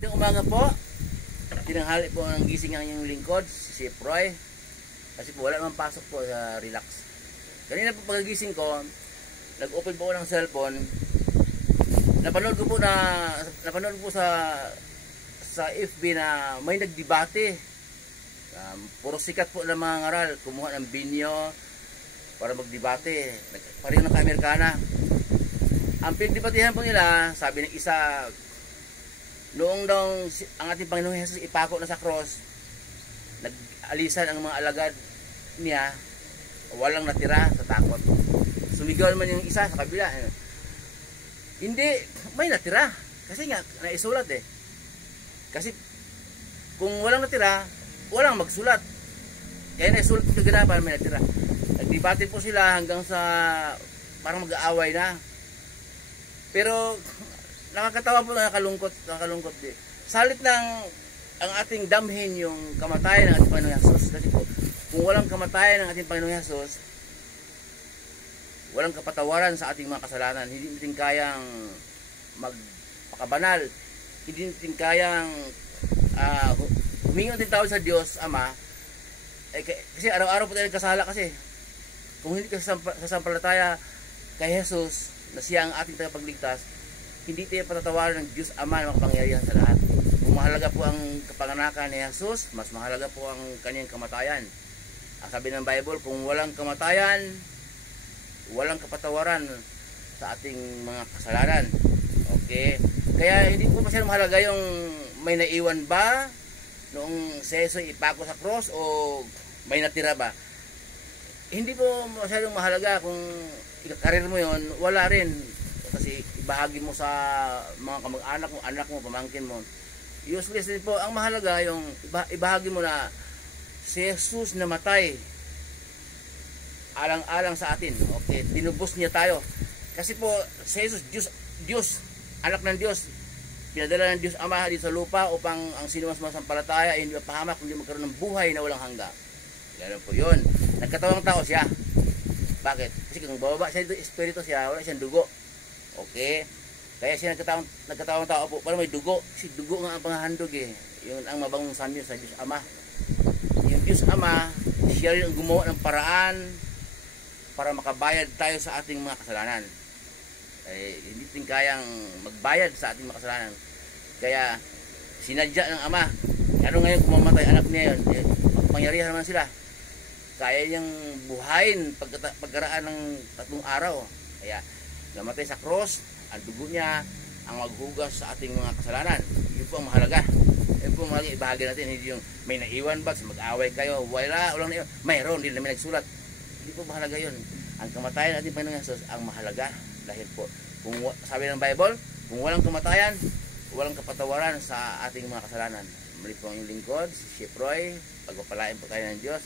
Yung umaga po, tinanghali po ng gising ang inyong lingkod, si Chef Roy. Kasi po wala naman pasok po sa relax. Kanina po pagkagising ko, nag-open po ako ng cellphone. Napanood ko po sa FB na may nagdebate. Puro sikat po ng mga ngaral, kumuha ng binyo para magdebate. Pareho ng ka-Amerikana. Ang pinagdebatehan po nila, sabi ng isa, noong daw ang ating Panginoong Jesus ipako na sa cross, nag-alisan ang mga alagad niya, walang natira sa takot. Sumigaw naman yung isa sa kabila. Hindi, may natira. Kasi nga, naisulat eh. Kasi kung walang natira, walang magsulat. Kaya naisulat yung kaganapan, may natira. Nagdebate po sila hanggang sa parang mag-aaway na. Pero nakakatawa po, nakakalungkot din. Salit lang ang ating damhin yung kamatayan ng ating Panginoong Jesus. Kasi po, kung walang kamatayan ng ating Panginoong Jesus, walang kapatawaran sa ating mga kasalanan. Hindi natin kayang magpakabanal. Hindi natin kayang humingi natin tawad sa Diyos Ama. Kasi araw-araw po tayo nagkasala kasi. Kung hindi ka sasampalataya kay Jesus na siya ang ating tagapagligtas, hindi tayo patatawaran ng Diyos Ama na makapangyarihan sa lahat. Kung mahalaga po ang kapanganakan ni Jesus, mas mahalaga po ang kanyang kamatayan. Ang sabi ng Bible, kung walang kamatayan, walang kapatawaran sa ating mga kasalanan. Okay? Kaya hindi po masyadong mahalaga yung may naiwan ba noong si Jesus ipako sa cross o may natira ba. Hindi po masyadong mahalaga kung ikarir mo yon, wala rin. Kasi ibahagi mo sa mga kamag-anak mo, anak mo, pamangkin mo. Useless din po. Ang mahalaga yung ibahagi mo na si Jesus namatay alang-alang sa atin. Okay, tinubos niya tayo. Kasi po si Jesus, Diyos, anak ng Diyos, pinadala ng Diyos Ama dito sa lupa upang ang sino mas masampalataya ay hindi mapahamak, kundi magkaroon ng buhay na walang hanggan. Ganun po yun. Nagkatawang tao siya. Bakit? Kasi kung bababa siya dito, espiritu siya, wala siyang dugo. Okay? Kaya siya nagkatawang tao po, para may dugo. Kasi dugo nga ang panghahandog eh. Yun ang mabangong sanyo sa Diyos Ama. Yung Diyos Ama, siya rin ang gumawa ng paraan para makabayad tayo sa ating mga kasalanan. Hindi natin kayang magbayad sa ating mga kasalanan. Kaya sinadya ng Ama. Ano ngayon kung mamatay anak niya yun? Makapangyarihan naman sila. Kaya niyang buhayin pagkaraan ng 3 araw. Kaya namatay sa cross, ang dugo niya ang maghugas sa ating mga kasalanan. Yun po ang mahalaga. Yun po ang mahalaga, ibahagi natin. Hindi yung may naiwan ba, mag-away kayo, walang naiwan. Mayroon, hindi namin nagsulat. Hindi po mahalaga yun. Ang kamatayan natin Panginoong Jesus ang mahalaga. Dahil po, kung sabi ng Bible, kung walang kamatayan, walang kapatawaran sa ating mga kasalanan. Muli po ang inyong lingkod, si Chef Roy. Pagpapalain po tayo ng Diyos.